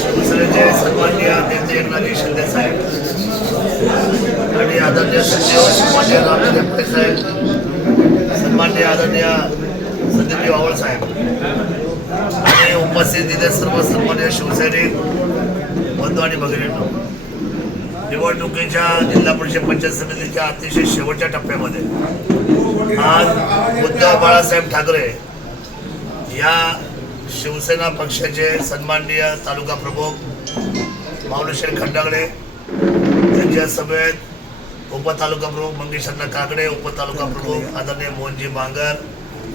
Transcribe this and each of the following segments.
शिवसेनेचे सन्माननीय नेते एकनाथ शिंदे साहेब आणि आदरणीय सचिव सन्माननीय रामचंद्र रेपळे साहेब, सन्माननीय आदरणीय संदीप वावळ साहेब आणि उपस्थित तिथे सर्व सन्माननीय शिवसैनिक बंधू आणि भगिनींनो, निवडणुकीच्या जिल्हा परिषद पंचायत समितीच्या अतिशय शेवटच्या टप्प्यामध्ये आज उद्धव बाळासाहेब ठाकरे या शिवसेना पक्षाचे सन्माननीय तालुका प्रमुख माऊलीशेठ खंडागळे, त्यांच्या समेत उपतालुका प्रमुख मंगेशअण्णा काकडे, उपतालुका प्रमुख आदरणीय मोहनजी बांगर,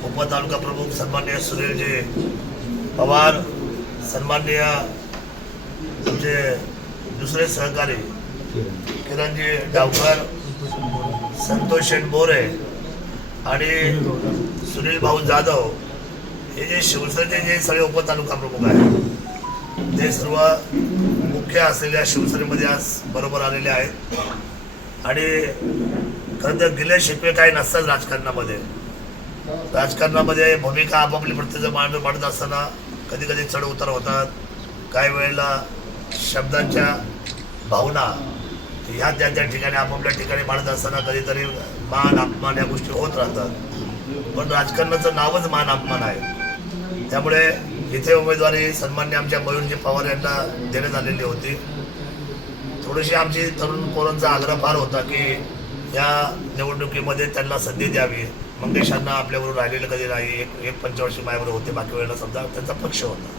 उपतालुका प्रमुख सन्माननीय सुनीलजी पवार, सन्माननीय आमचे दुसरे सहकारी किरणजी डावकर, संतोष शेठ मोरे आणि सुनील भाऊ जाधव, हे जे शिवसेनेचे जे सगळे उपतालुका प्रमुख आहेत ते सर्व मुख्य असलेल्या शिवसेनेमध्ये आज बरोबर आलेले आहेत. आणि खरं तर गेले शिकवे काही नसतात राजकारणामध्ये भूमिका आपापली प्रत्येक मांडत असताना कधी कधी चढ उतार होतात. काही वेळेला शब्दांच्या भावना ह्या त्या ठिकाणी आपापल्या ठिकाणी मांडत असताना कधीतरी मान अपमान या गोष्टी होत राहतात. पण राजकारणाचं नावच मान अपमान आहे. त्यामुळे इथे उमेदवारी सन्मान्य आमच्या मयूरजी पवार यांना देण्यात आलेली होती. थोडीशी आमची तरुण पोरांचा आग्रह फार होता की या निवडणुकीमध्ये त्यांना संधी द्यावी. मंगेशांना आपल्याबरोबर राहिलेलं कधी नाही, एक पंचवर्षी माझ्याबरोबर होते, बाकी वेळेला समजा त्यांचा पक्ष होता.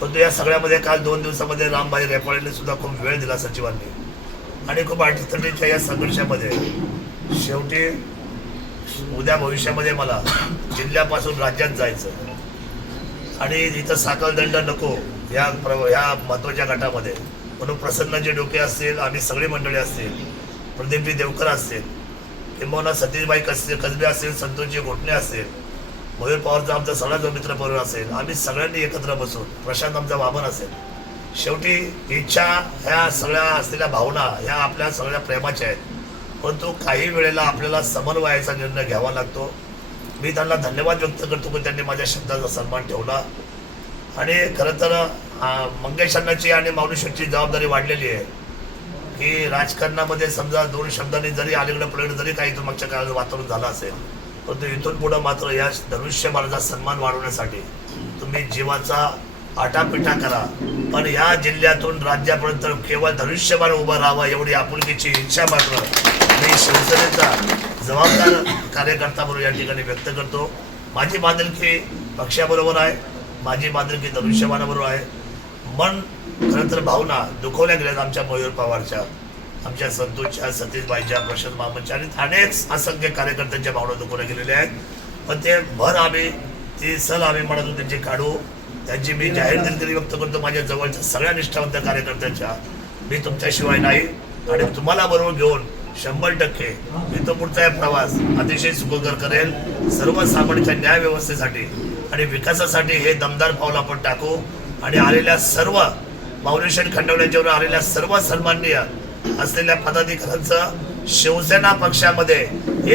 परंतु या सगळ्यामध्ये काल 2 दिवसामध्ये रामभाई रेपाळेंनी सुद्धा खूप वेळ दिला सचिवांनी आणि खूप अडचणीच्या या संघर्षामध्ये शेवटी उद्या भविष्यामध्ये मला जिल्ह्यापासून राज्यात जायचं आणि इथं साखळदंड नको ह्या महत्त्वाच्या गटामध्ये म्हणून प्रसन्नजी डोके असतील, आम्ही सगळी मंडळी असतील, प्रदीपजी देवकर असतील, किंबहुना सतीशबाई कसबे असतील, संतोषजी घोटणे असतील, मयूर पवारचा आमचा सगळा जो मित्र परिवार असेल, आम्ही सगळ्यांनी एकत्र बसून, प्रशांत आमचा वामन असेल, शेवटी इच्छा ह्या सगळ्या असलेल्या भावना ह्या आपल्या सगळ्या प्रेमाच्या आहेत. परंतु काही वेळेला आपल्याला समन्वयाचा निर्णय घ्यावा लागतो. मी त्यांना धन्यवाद व्यक्त करतो की त्यांनी माझ्या शब्दाचा सन्मान ठेवला. आणि खरं तर मंगेशअण्णाची आणि माऊलीशेठची जबाबदारी वाढलेली आहे की राजकारणामध्ये समजा 2 शब्दांनी जरी अलीकडे पलीकडे जरी काही मागच्या काळात वातावरण झालं असेल, परंतु इथून पुढं मात्र या धनुष्यबाणाचा सन्मान वाढवण्यासाठी तुम्ही जीवाचा आटापिटा करा, पण या जिल्ह्यातून राज्यापर्यंत केवळ धनुष्यबाण उभं राहावं एवढी आपुलकीची इच्छा मात्र मी शिवसेनेचा जबाबदार कार्यकर्ता म्हणून या ठिकाणी व्यक्त करतो. माझी बांधिलकी पक्षाबरोबर आहे, माझी बांधिलकी धनुष्यबाणाबरोबर आहे. मन खरं तर भावना दुखवल्या गेल्यात आमच्या मयूर पवारच्या, आमच्या संतोषच्या, सतीशबाईच्या, प्रशांत मामाच्या आणि अनेक असंख्य कार्यकर्त्यांच्या भावना दुखवल्या गेलेल्या आहेत. पण ते भर आम्ही ती सल आम्ही म्हणतो त्यांची काढू. त्यांची मी जाहीर दिलगिरी व्यक्त करतो माझ्या जवळच्या सगळ्या निष्ठावंत कार्यकर्त्यांच्या. मी तुमच्याशिवाय नाही आणि तुम्हाला बरोबर घेऊन 100% इथं पुढचा प्रवास अतिशय सुखकर करेल. सर्वसामान्यांच्या न्याय व्यवस्थेसाठी आणि विकासासाठी हे दमदार पाऊल आपण टाकू. आणि आलेल्या सर्व माऊलीशेठ खंडवड्यांच्यावर आलेल्या सर्व सन्माननीय असलेल्या पदाधिकाऱ्यांचं शिवसेना पक्षामध्ये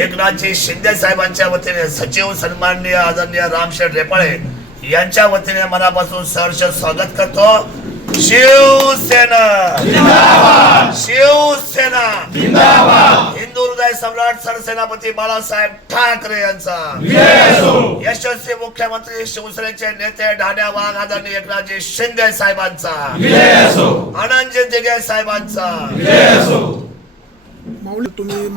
एकनाथजी शिंदे साहेबांच्या वतीने सचिव सन्माननीय आदरणीय रामशेठ रेपाळे यांच्या वतीने मनापासून सहर्ष स्वागत करतो. शिवसेना जिंदाबाद, शिवसेना जिंदाबाद, हिंदू हृदय सम्राट सरसेनापती बाळासाहेब ठाकरे यांचा यशस्वी मुख्यमंत्री शिवसेनेचे नेते ढाण्या वाघ आदरणीय एकनाथजी शिंदे साहेबांचा, आनंदजी दिघे साहेबांचा. माऊली, तुम्ही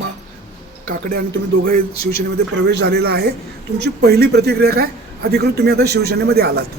काकडे आणि तुम्ही दोघे शिवसेनेमध्ये प्रवेश झालेला आहे. तुमची पहिली प्रतिक्रिया काय? अधिकृत तुम्ही आता शिवसेनेमध्ये आलात.